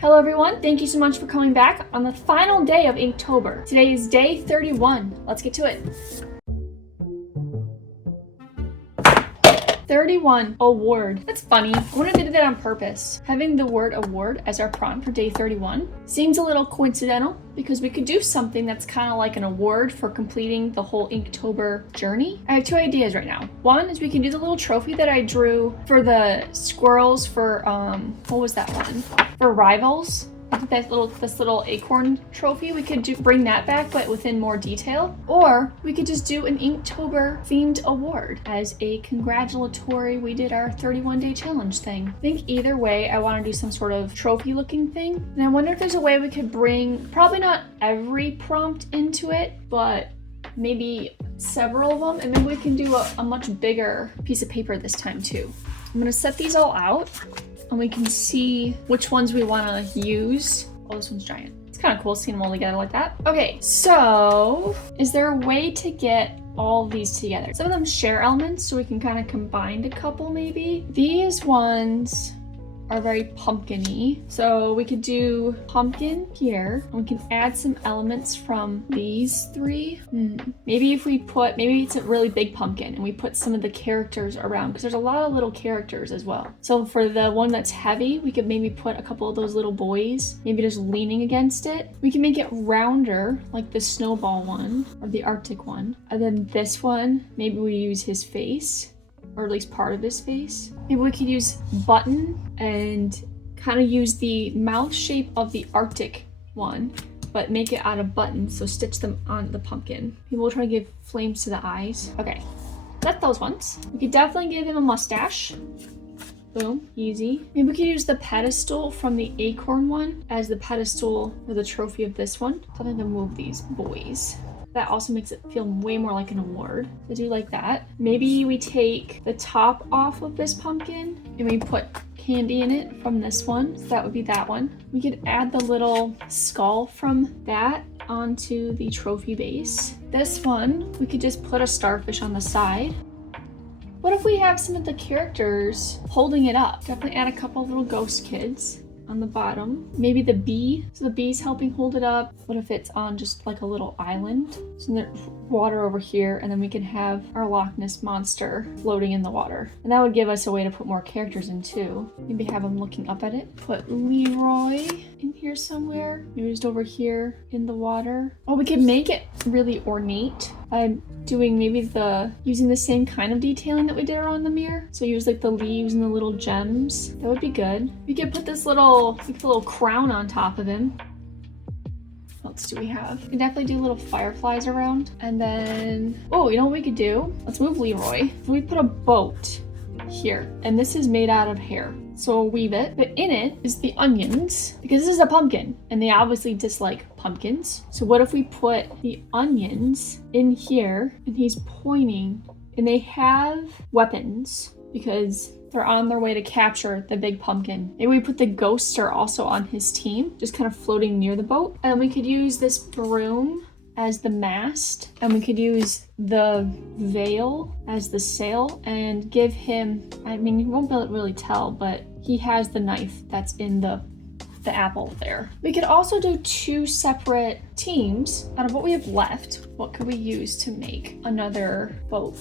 Hello everyone, thank you so much for coming back on the final day of Inktober. Today is day 31. Let's get to it. 31 award. That's funny. I wonder if they did that on purpose. Having the word award as our prompt for day 31 seems a little coincidental because we could do something that's kind of like an award for completing the whole Inktober journey. I have two ideas right now. One is we can do the little trophy that I drew for the squirrels for, what was that one? For rivals. I think this little acorn trophy, we could bring that back, but within more detail. Or we could just do an Inktober themed award as a congratulatory, we did our 31-day challenge thing. I think either way, I want to do some sort of trophy looking thing. And I wonder if there's a way we could bring, probably not every prompt into it, but maybe several of them. And maybe we can do a much bigger piece of paper this time too. I'm gonna set these all out, and we can see which ones we want to use. Oh, this one's giant. It's kind of cool seeing them all together like that. Okay, so is there a way to get all of these together? Some of them share elements, so we can kind of combine a couple maybe. These ones are very pumpkin-y. So we could do pumpkin here, and we can add some elements from these three. Maybe if we put, maybe it's a really big pumpkin and we put some of the characters around, because there's a lot of little characters as well. So for the one that's heavy, we could maybe put a couple of those little boys, maybe just leaning against it. We can make it rounder, like the snowball one or the Arctic one. And then this one, maybe we use his face, or at least part of his face. Maybe we could use button and kind of use the mouth shape of the Arctic one, but make it out of buttons, so stitch them on the pumpkin. Maybe we'll try to give flames to the eyes. Okay, that's those ones. We could definitely give him a mustache. Boom, easy. Maybe we could use the pedestal from the acorn one as the pedestal for the trophy of this one. Something to move these boys. That also makes it feel way more like an award. I do like that. Maybe we take the top off of this pumpkin and we put candy in it from this one. So that would be that one. We could add the little skull from that onto the trophy base. This one, we could just put a starfish on the side. What if we have some of the characters holding it up? Definitely add a couple of little ghost kids on the bottom. Maybe the bee, so the bee's helping hold it up. What if it's on just like a little island? So there's water over here, and then we can have our Loch Ness monster floating in the water. And that would give us a way to put more characters in too. Maybe have them looking up at it. Put Leroy in here somewhere. Maybe just over here in the water. Oh, we could make it really ornate by doing maybe using the same kind of detailing that we did around the mirror. So use like the leaves and the little gems. That would be good. We could put this little crown on top of him. What else do we have? We can definitely do little fireflies around. And then, oh, you know what we could do? Let's move Leroy. We put a boat here, and this is made out of hair. So we'll weave it, but in it is the onions, because this is a pumpkin, and they obviously dislike pumpkins. So what if we put the onions in here, and he's pointing, and they have weapons, because they're on their way to capture the big pumpkin. Maybe we put the ghosts are also on his team, just kind of floating near the boat. And we could use this broom as the mast, and we could use the veil as the sail, and give him, I mean, you won't be able to really tell, but he has the knife that's in the apple there. We could also do two separate teams. Out of what we have left, what could we use to make another boat?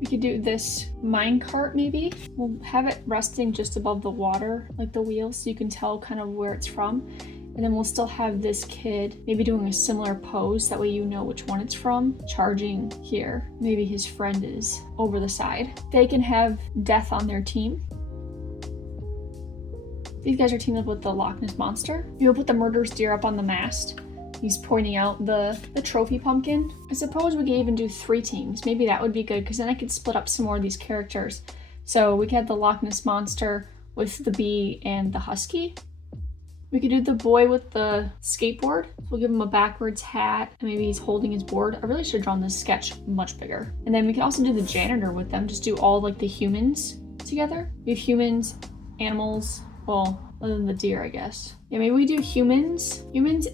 We could do this minecart maybe. We'll have it resting just above the water, like the wheels, so you can tell kind of where it's from. And then we'll still have this kid maybe doing a similar pose, that way you know which one it's from, charging here. Maybe his friend is over the side. They can have death on their team. These guys are teamed up with the Loch Ness monster. We'll put the murderous deer up on the mast. He's pointing out the trophy pumpkin. I suppose we could even do 3 teams. Maybe that would be good, because then I could split up some more of these characters. So we could have the Loch Ness monster with the bee and the husky. We could do the boy with the skateboard. So we'll give him a backwards hat, and maybe he's holding his board. I really should have drawn this sketch much bigger. And then we can also do the janitor with them. Just do all like the humans together. We have humans, animals, well, other than the deer, I guess. Yeah, maybe we do humans,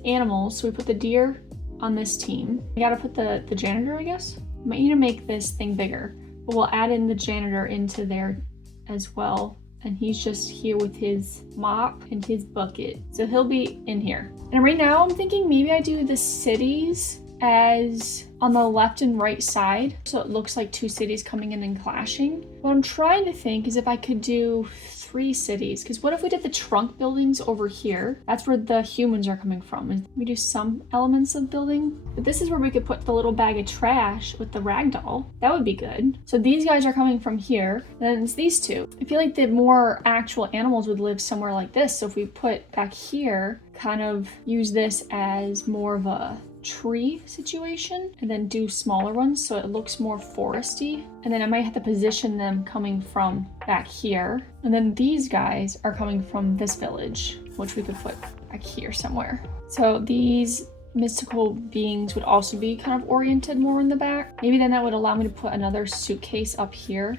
animals. So we put the deer on this team. We gotta put the janitor, I guess. Might need to make this thing bigger, but we'll add in the janitor into there as well and he's just here with his mop and his bucket. So he'll be in here. And right now I'm thinking maybe I do the cities as on the left and right side, so it looks like two cities coming in and clashing. What I'm trying to think is if I could do 3 cities, because what if we did the trunk buildings over here? That's where the humans are coming from. We do some elements of building, but this is where we could put the little bag of trash with the ragdoll. That would be good. So these guys are coming from here, and then it's these two. I feel like the more actual animals would live somewhere like this, so if we put back here, kind of use this as more of a tree situation and then do smaller ones so it looks more foresty, and then I might have to position them coming from back here, and then these guys are coming from this village, which we could put back here somewhere. So these mystical beings would also be kind of oriented more in the back. Maybe then that would allow me to put another suitcase up here,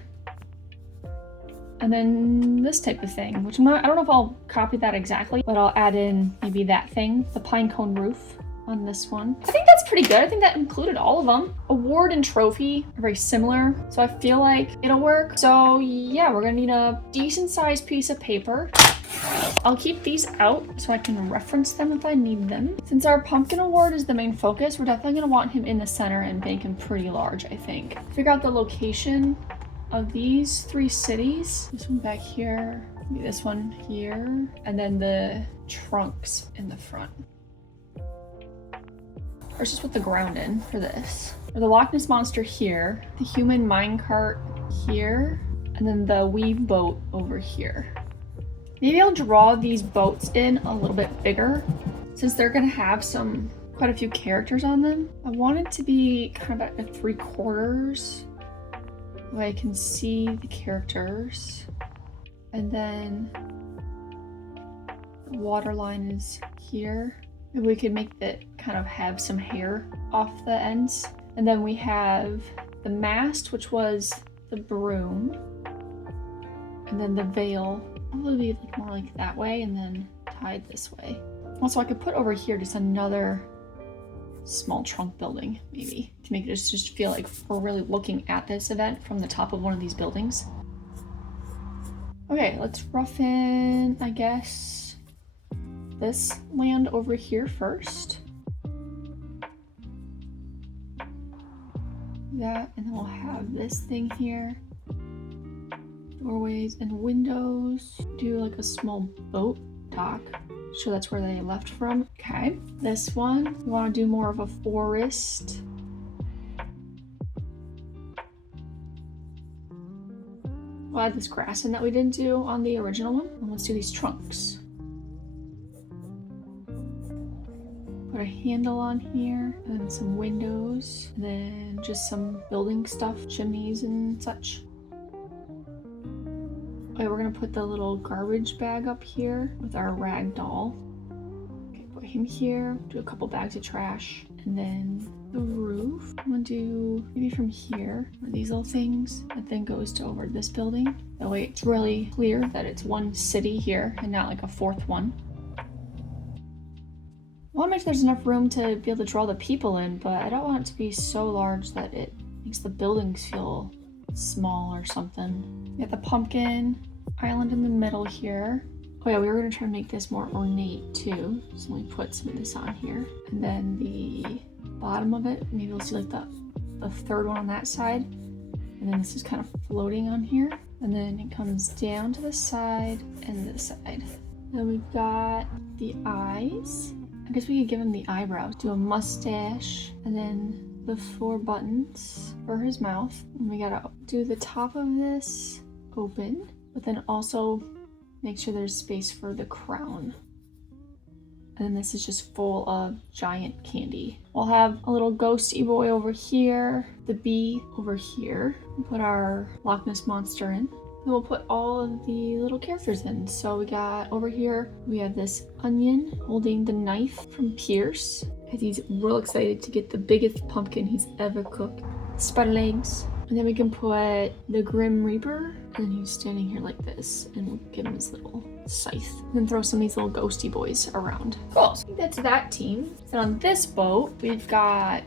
and then this type of thing, which I don't know if I'll copy that exactly, but I'll add in maybe that thing, the pine cone roof on this one. I think that's pretty good. I think that included all of them. Award and trophy are very similar, so I feel like it'll work. So yeah, we're gonna need a decent sized piece of paper. I'll keep these out so I can reference them if I need them. Since our pumpkin award is the main focus, we're definitely gonna want him in the center and make him pretty large, I think. Figure out the location of these 3 cities. This one back here, maybe this one here, and then the trunks in the front. Or just put the ground in for this. Or the Loch Ness Monster here, the human minecart here, and then the weave boat over here. Maybe I'll draw these boats in a little bit bigger since they're gonna have quite a few characters on them. I want it to be kind of at 3/4 where I can see the characters, and then the water line is here. Maybe we could make it kind of have some hair off the ends. And then we have the mast, which was the broom. And then the veil, probably more like that way, and then tied this way. Also, I could put over here just another small trunk building, maybe, to make it just feel like we're really looking at this event from the top of one of these buildings. Okay, let's rough in, I guess, this land over here first. That, and then we'll have this thing here. Doorways and windows. Do like a small boat dock. Sure, that's where they left from. Okay, this one, we want to do more of a forest. We'll add this grass in that we didn't do on the original one. And let's do these trunks. Put a handle on here, and then some windows, and then just some building stuff, chimneys and such. Okay, we're gonna put the little garbage bag up here with our rag doll. Okay, put him here, do a couple bags of trash, and then the roof. I'm gonna do maybe from here, one of these little things that then goes to over this building. That way it's really clear that it's one city here and not like a 4th one. I want to make sure there's enough room to be able to draw the people in, but I don't want it to be so large that it makes the buildings feel small or something. We got the pumpkin island in the middle here. Oh yeah, we were going to try to make this more ornate too, so we put some of this on here. And then the bottom of it, maybe we'll see like the 3rd one on that side. And then this is kind of floating on here. And then it comes down to the side and this side. Then we've got the eyes. I guess we could give him the eyebrows, do a mustache, and then the 4 buttons for his mouth. And we gotta do the top of this open, but then also make sure there's space for the crown. And then this is just full of giant candy. We'll have a little ghosty boy over here, the bee over here. We'll put our Loch Ness Monster in. And we'll put all of the little characters in. So we got over here, we have this onion holding the knife from Pierce, because he's real excited to get the biggest pumpkin he's ever cooked. Spider legs. And then we can put the Grim Reaper, and he's standing here like this, and we'll give him his little scythe. And then throw some of these little ghosty boys around. Cool, so I think that's that team. Then on this boat, we've got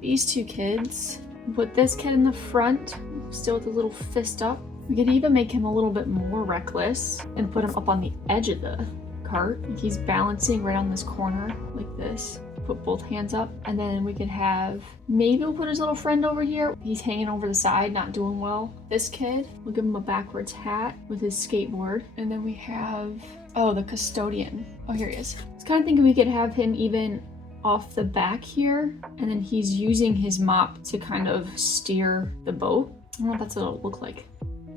these 2 kids. We'll put this kid in the front, still with a little fist up. We could even make him a little bit more reckless and put him up on the edge of the cart. Like he's balancing right on this corner like this. Put both hands up, and then we could have, maybe we'll put his little friend over here. He's hanging over the side, not doing well. This kid, we'll give him a backwards hat with his skateboard. And then we have, oh, the custodian. Oh, here he is. I was kind of thinking we could have him even off the back here, and then he's using his mop to kind of steer the boat. I don't know if that's what it'll look like.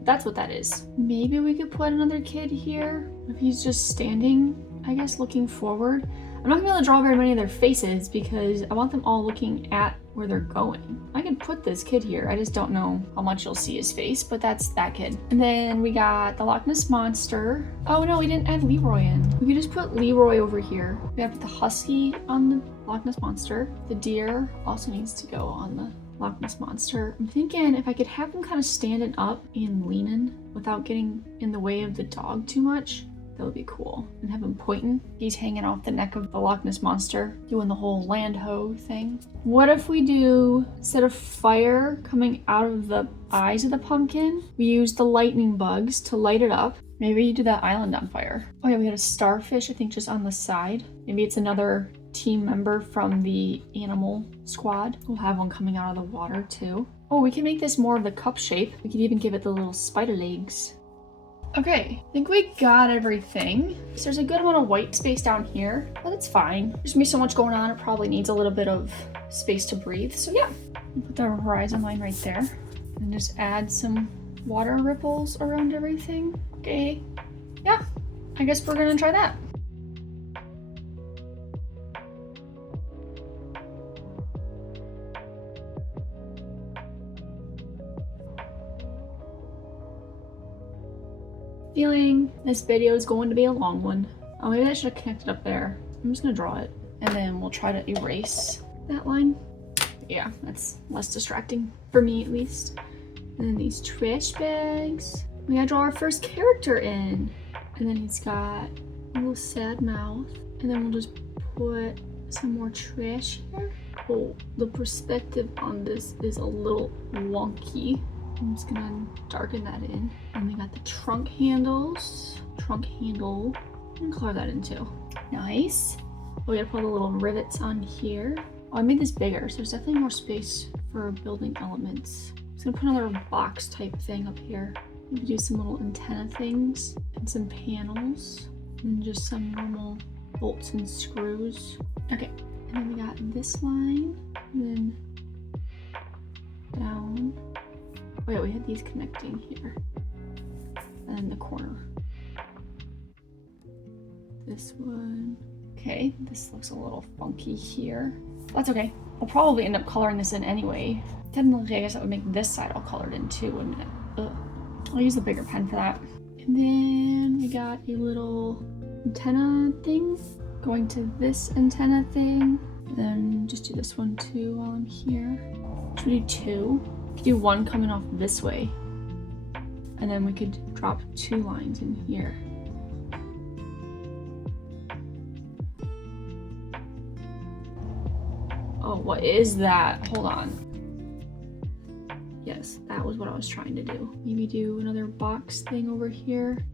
That's what that is. Maybe we could put another kid here if he's just standing, I guess, looking forward. I'm not gonna be able to draw very many of their faces because I want them all looking at where they're going. I can put this kid here. I just don't know how much you'll see his face, but that's that kid. And then we got the Loch Ness Monster. Oh no, we didn't add Leroy in. We could just put Leroy over here. We have the Husky on the Loch Ness Monster. The deer also needs to go on the Loch Ness Monster. I'm thinking if I could have him kind of standing up and leaning without getting in the way of the dog too much, that would be cool. And have him pointing. He's hanging off the neck of the Loch Ness Monster, doing the whole land ho thing. What if we do, instead of fire coming out of the eyes of the pumpkin, we use the lightning bugs to light it up? Maybe you do that island on fire. Oh yeah, we got a starfish, I think, just on the side. Maybe it's another team member from the animal squad. We'll have one coming out of the water too. Oh, we can make this more of the cup shape. We could even give it the little spider legs. Okay, I think we got everything. So there's a good amount of white space down here, but it's fine. There's gonna be so much going on, it probably needs a little bit of space to breathe. So yeah, put the horizon line right there. And just add some water ripples around everything. Okay, yeah, I guess we're gonna try that. Feeling this video is going to be a long one. Oh, maybe I should have connected up there. I'm just gonna draw it, and then we'll try to erase that line. Yeah, that's less distracting for me at least. And then these trash bags. We gotta draw our first character in, and then he's got a little sad mouth, and then we'll just put some more trash here. Oh, the perspective on this is a little wonky. I'm just gonna darken that in. And we got the trunk handles. Trunk handle. And color that in too. Nice. Oh, we gotta put the little rivets on here. Oh, I made this bigger, so there's definitely more space for building elements. I'm just gonna put another box type thing up here. Maybe do some little antenna things and some panels. And just some normal bolts and screws. Okay, and then we got this line. And then down. Oh yeah, we had these connecting here. And then the corner. This one. Okay, this looks a little funky here. That's okay. I'll probably end up coloring this in anyway. Technically, I guess that would make this side all colored in too, wouldn't it? Ugh. I'll use the bigger pen for that. And then we got a little antenna thing going to this antenna thing. And then just do this one too while I'm here. Should we do two? We could do one coming off this way. And then we could drop two lines in here. Oh, what is that? Hold on. Yes, that was what I was trying to do. Maybe do another box thing over here.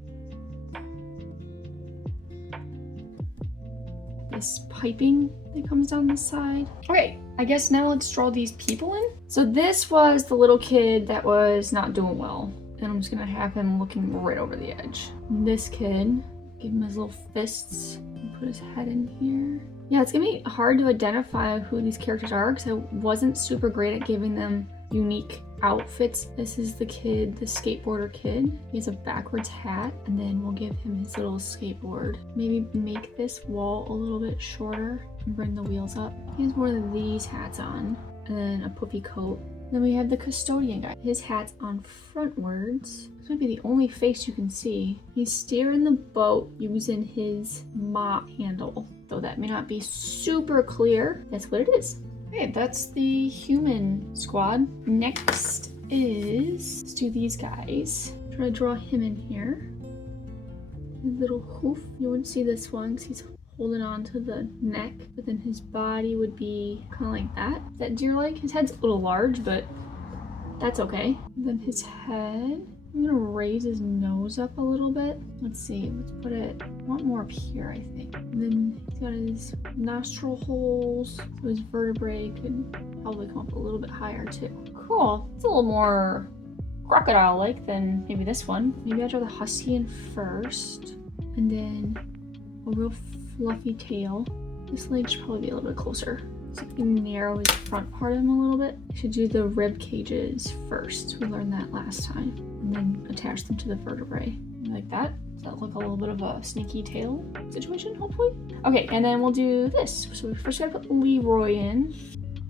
This piping that comes down the side. Okay, I guess now let's draw these people in. So this was the little kid that was not doing well. And I'm just gonna have him looking right over the edge. This kid, give him his little fists and put his head in here. Yeah, it's gonna be hard to identify who these characters are because I wasn't super great at giving them unique outfits. This is the kid, the skateboarder kid. He has a backwards hat, and then we'll give him his little skateboard. Maybe make this wall a little bit shorter and bring the wheels up. He has one of these hats on, and then a puffy coat. Then we have the custodian guy. His hat's on frontwards. This might be the only face you can see. He's steering the boat using his mop handle. Though that may not be super clear, that's what it is. Okay, that's the human squad. Next is, let's do these guys. Try to draw him in here. His little hoof. You wouldn't see this one because he's holding on to the neck, but then his body would be kind of like that. That deer-like. His head's a little large, but that's okay. And then his head I'm gonna raise his nose up a little bit. Let's see, let's put it, I want more up here, I think. And then he's got his nostril holes, so his vertebrae could probably come up a little bit higher too. Cool, it's a little more crocodile-like than maybe this one. Maybe I'll draw the husky in first, and then a real fluffy tail. This leg should probably be a little bit closer. So I can narrow his front part of him a little bit. I should do the rib cages first. We learned that last time. And then attach them to the vertebrae. Like that. Does that look a little bit of a sneaky tail situation, hopefully? Okay, and then we'll do this. So we first gotta put Leroy in.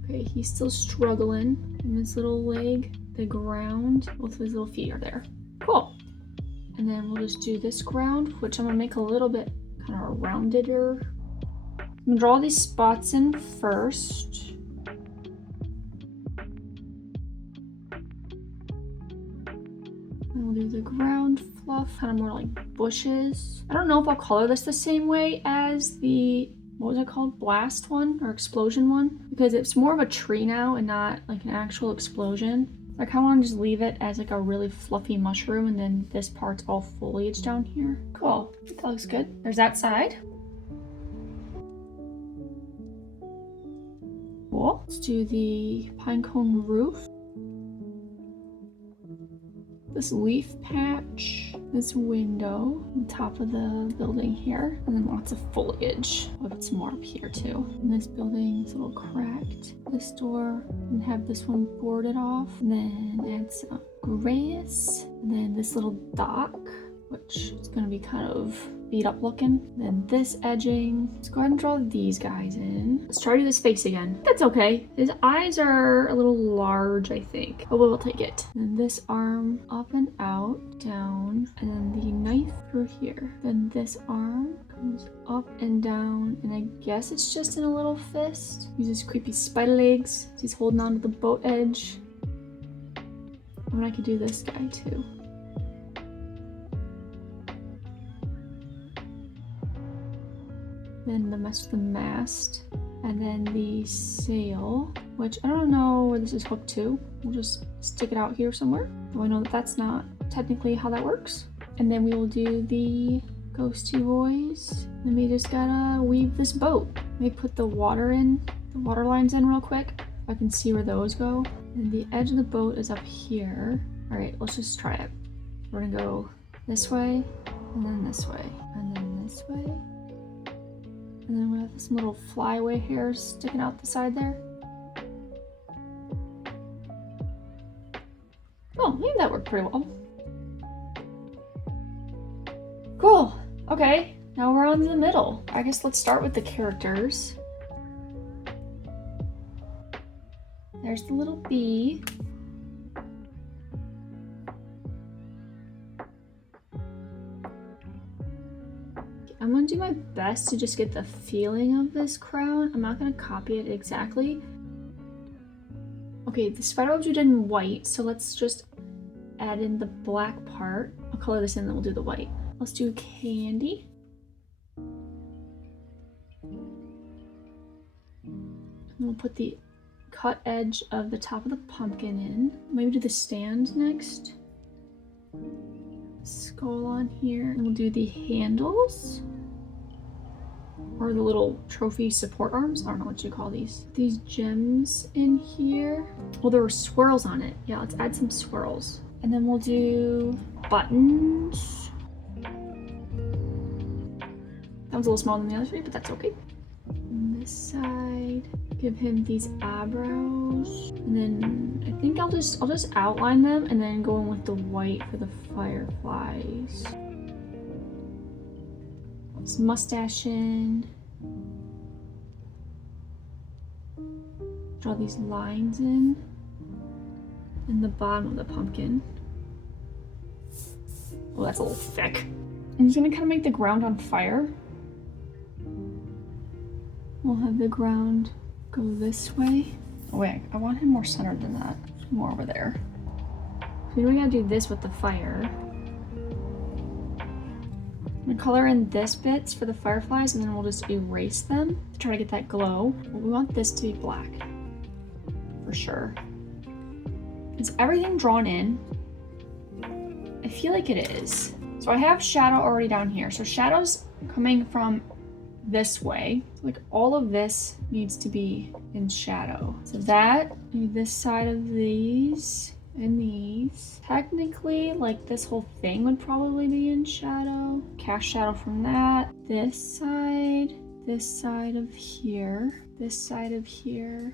Okay, he's still struggling in this little leg. The ground, both of his little feet are there. Cool. And then we'll just do this ground, which I'm gonna make a little bit kind of roundeder. I'm gonna draw these spots in first. And we'll do the ground fluff, kind of more like bushes. I don't know if I'll color this the same way as the, what was it called? Blast one or explosion one? Because it's more of a tree now and not like an actual explosion. I kind of want to just leave it as like a really fluffy mushroom, and then this part's all foliage down here. Cool, that looks good. There's that side. Cool. Let's do the pinecone roof. This leaf patch, this window on top of the building here, and then lots of foliage. I'll put some more up here too. And this building is a little cracked. This door, and have this one boarded off, and then add some grass, and then this little dock, which is gonna be kind of beat up looking. Then this edging. Let's go ahead and draw these guys in. Let's try to do this face again. That's okay. His eyes are a little large, I think, but we'll take it. And this arm up and out, down, and then the knife through here. Then this arm comes up and down, and I guess it's just in a little fist. Uses creepy spider legs. He's holding on to the boat edge. And I could do this guy too. Then the mast, and then the sail, which I don't know where this is hooked to. We'll just stick it out here somewhere. Though I know that that's not technically how that works. And then we will do the ghosty voice. Then we just gotta weave this boat. Let me put the water lines in real quick. I can see where those go. And the edge of the boat is up here. All right, let's just try it. We're gonna go this way, and then this way, and then this way. And then we have some little flyaway hairs sticking out the side there. Oh, maybe that worked pretty well. Cool. Okay, now we're on to the middle. I guess let's start with the characters. There's the little bee. I'm gonna do my best to just get the feeling of this crown. I'm not gonna copy it exactly. Okay, the spiderwebs we did in white, so let's just add in the black part. I'll color this in, then we'll do the white. Let's do candy. And we'll put the cut edge of the top of the pumpkin in. Maybe do the stand next. Skull on here, and we'll do the handles. Or the little trophy support arms. I don't know what you call these. These gems in here. Well, there were swirls on it. Yeah, let's add some swirls. And then we'll do buttons. That one's a little smaller than the other three, but that's okay. On this side, give him these eyebrows. And then I think I'll just outline them and then go in with the white for the fireflies. This mustache in. Draw these lines in the bottom of the pumpkin. Oh, that's a little thick. I'm just gonna kind of make the ground on fire. We'll have the ground go this way. Oh wait, I want him more centered than that. More over there. So we gotta do this with the fire. I'm gonna color in this bits for the fireflies, and then we'll just erase them to try to get that glow. But we want this to be black, for sure. Is everything drawn in? I feel like it is. So I have shadow already down here. So shadow's coming from this way. Like all of this needs to be in shadow. So that, maybe this side of these and these. Technically, like this whole thing would probably be in shadow. Cast shadow from that. This side of here, this side of here,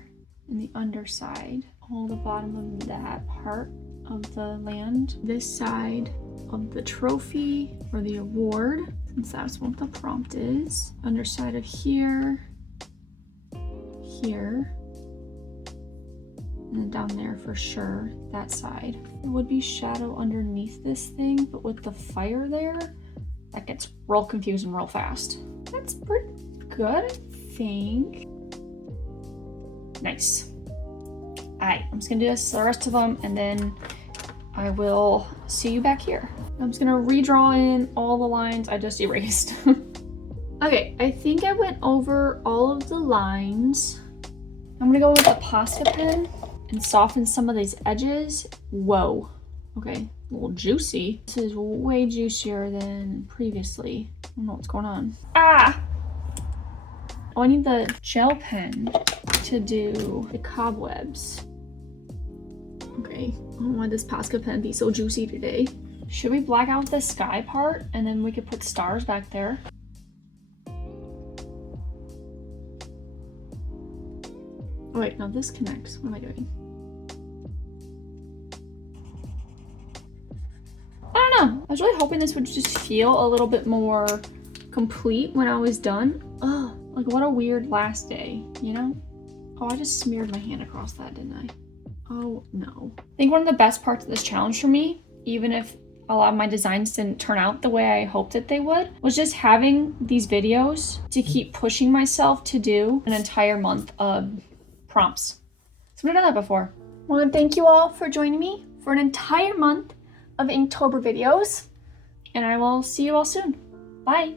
and the underside. All the bottom of that part of the land. This side of the trophy or the award, since that's what the prompt is. Underside of here, here, and then down there for sure, that side. It would be shadow underneath this thing, but with the fire there, that gets real confusing real fast. That's pretty good, I think. Nice. Alright, I'm just gonna do this the rest of them, and then I will see you back here. I'm just gonna redraw in all the lines I just erased. Okay, I think I went over all of the lines. I'm gonna go with a Posca pen and soften some of these edges. Whoa, okay, a little juicy. This is way juicier than previously. I don't know what's going on. Ah! Oh, I need the gel pen to do the cobwebs. Okay, I don't want this Posca pen to be so juicy today. Should we black out the sky part and then we could put stars back there? Oh wait, no, this connects. What am I doing? I don't know. I was really hoping this would just feel a little bit more complete when I was done. Ugh, like what a weird last day, you know? Oh, I just smeared my hand across that, didn't I? Oh no. I think one of the best parts of this challenge for me, even if a lot of my designs didn't turn out the way I hoped that they would, was just having these videos to keep pushing myself to do an entire month of prompts. So I've never done that before. I want to thank you all for joining me for an entire month of Inktober videos, and I will see you all soon. Bye.